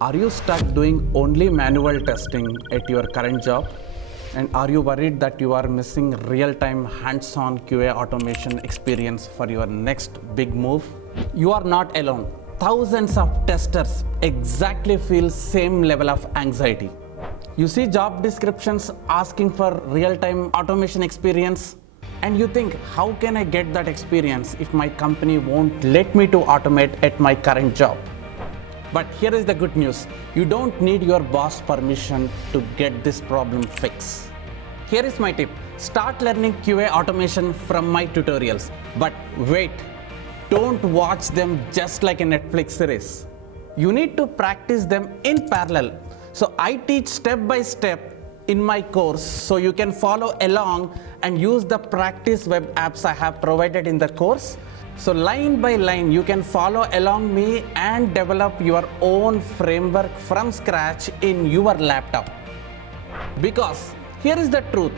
Are you stuck doing only manual testing at your current job? And are you worried that you are missing real-time hands-on QA automation experience for your next big move? You are not alone. Thousands of testers exactly feel same level of anxiety. You see job descriptions asking for real-time automation experience, and you think, how can I get that experience if my company won't let me to automate at my current job? But here is the good news. You don't need your boss permission to get this problem fixed. Here is my tip. Start learning QA automation from my tutorials. But wait, don't watch them just like a Netflix series. You need to practice them in parallel. So I teach step by step in my course so you can follow along and use the practice web apps I have provided in the course. So line by line, you can follow along me and develop your own framework from scratch in your laptop. Because here is the truth,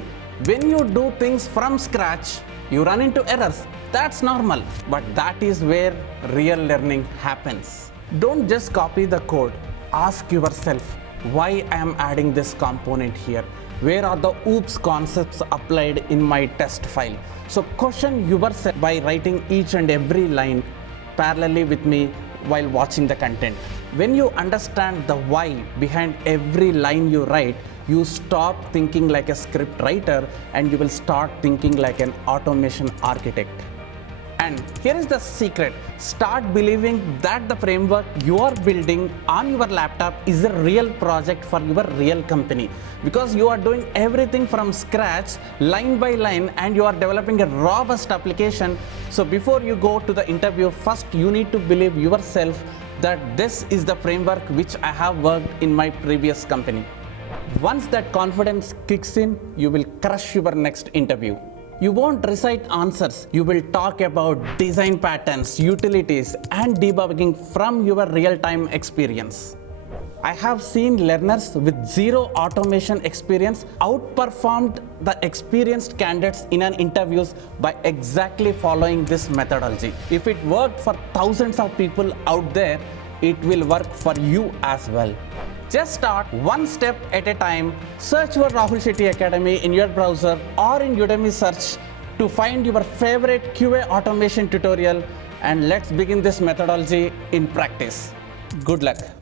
when you do things from scratch, you run into errors. That's normal, but that is where real learning happens. Don't just copy the code. Ask yourself, why I am adding this component here? Where are the oops concepts applied in my test file? So question yourself by writing each and every line parallelly with me while watching the content. When you understand the why behind every line you write, you stop thinking like a script writer and you will start thinking like an automation architect. And here is the secret. Start believing that the framework you are building on your laptop is a real project for your real company. Because you are doing everything from scratch, line by line, and you are developing a robust application. So before you go to the interview, first you need to believe yourself that this is the framework which I have worked in my previous company. Once that confidence kicks in, you will crush your next interview. You won't recite answers, you will talk about design patterns, utilities, and debugging from your real-time experience. I have seen learners with zero automation experience outperformed the experienced candidates in an interviews by exactly following this methodology. If it worked for thousands of people out there, it will work for you as well. Just start one step at a time. Search for Rahul Shetty Academy in your browser or in Udemy search to find your favorite QA automation tutorial, and let's begin this methodology in practice. Good luck.